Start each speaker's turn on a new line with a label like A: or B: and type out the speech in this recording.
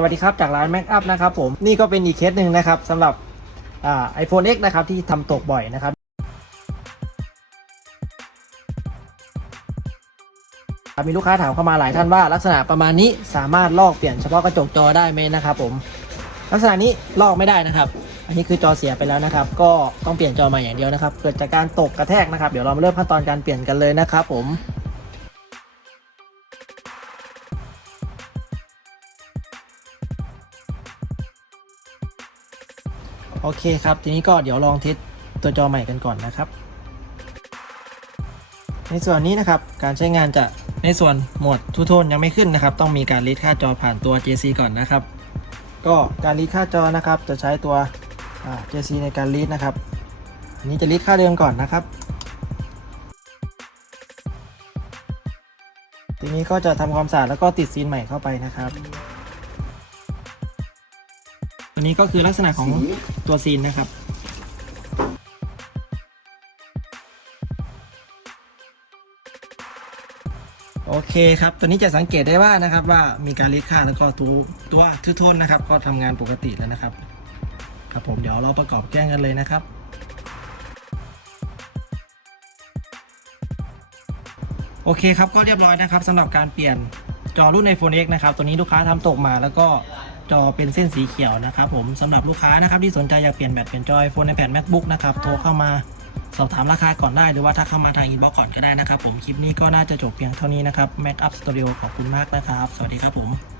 A: สวัสดีครับจากร้าน Mac Up นะครับผมนี่ก็เป็นอีกเคสหนึ่งนะครับสำหรับไอ่า iPhone X นะครับที่ทำตกบ่อยนะครับมีลูกค้าถามเข้ามาหลายท่านว่าลักษณะประมาณนี้สามารถลอกเปลี่ยนเฉพาะกระจกจอได้ไหมนะครับผมลักษณะนี้ลอกไม่ได้นะครับ อันนี้คือจอเสียไปแล้วนะครับ ก็ต้องเปลี่ยนจอใหม่อย่างเดียวนะครับ เกิดจากการตกกระแทกนะครับ เดี๋ยวเรามาเริ่มขั้นตอนการเปลี่ยนกันเลยนะครับผม โอเคครับ ทีนี้ก็เดี๋ยวลองเทสตัวจอใหม่กันก่อนนะครับ ในส่วนนี้นะครับการใช้งานจะในส่วนโหมดทูโทนยังไม่ขึ้นนะครับ ต้องมีการรีดค่าจอผ่านตัว JC ก่อนนะครับ ก็การรีดค่าจอนะครับ จะใช้ตัว JC ในการรีดนะครับอันนี้จะรีดค่าเดิมก่อนนะครับ ทีนี้ก็จะทำความสะอาดแล้วก็ติดซีนใหม่เข้าไปนะครับ ตัวนี้ก็คือลักษณะของตัวซีนนะครับโอเคครับ ตัวนี้จะสังเกตได้ว่านะครับว่ามีการรีดค่าแล้วก็ตัวตัวทุโทนนะครับ ก็ทำงานปกติแล้วนะครับ ครับผมเดี๋ยวเราประกอบแกล้งกันเลยนะครับ โอเคครับก็เรียบร้อยนะครับสำหรับการเปลี่ยนจอรุ่น iPhone X นะครับ ตัวนี้ลูกค้าทำตกมาแล้วก็ จอเป็นเส้นสีเขียวนะครับผมสำหรับลูกค้านะครับที่สนใจอยากเปลี่ยนแบตเปลี่ยนจอ iPhone iPad MacBook นะครับโทรเข้ามาสอบถามราคาก่อนได้หรือว่าถ้าเข้ามาทางอินบ็อกก่อนก็ได้นะครับผมคลิปนี้ก็น่าจะจบเพียงเท่านี้นะครับ Mac Up Studio ขอบคุณมากนะครับ สวัสดีครับผม